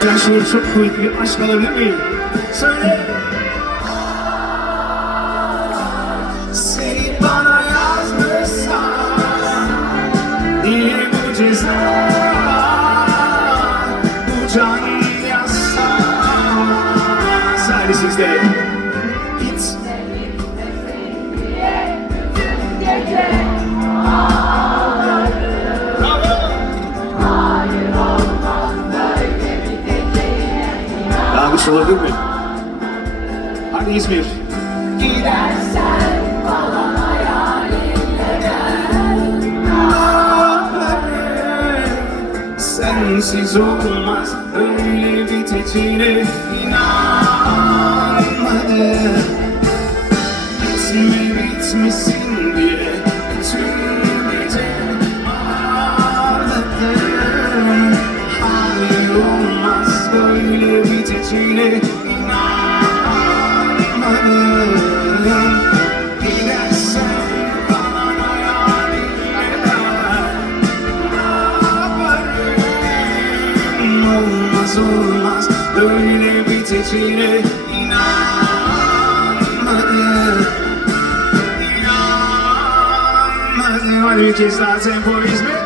Şuur çok kuvvetli bir aşk alabilir miyim? Söyle. Seni bana yazmışsan niye bu ceza? Bu can yazsa. Sadece sizde. Git. Yanlış olabilir mi? Hadi İzmir. Gidersen falan hayalinle gel. Sensiz olmaz öyle biteceğine inanmadım. Bitme bitmesin diye bütün gece ağladım. Hayır olmaz böyle biteceğine inanmadım. Gidersen kalan hayalinle gel. Olmaz olmaz böyle biteceğine inanmadım. İnanmadım. Hadi bir kez daha tempo İzmir.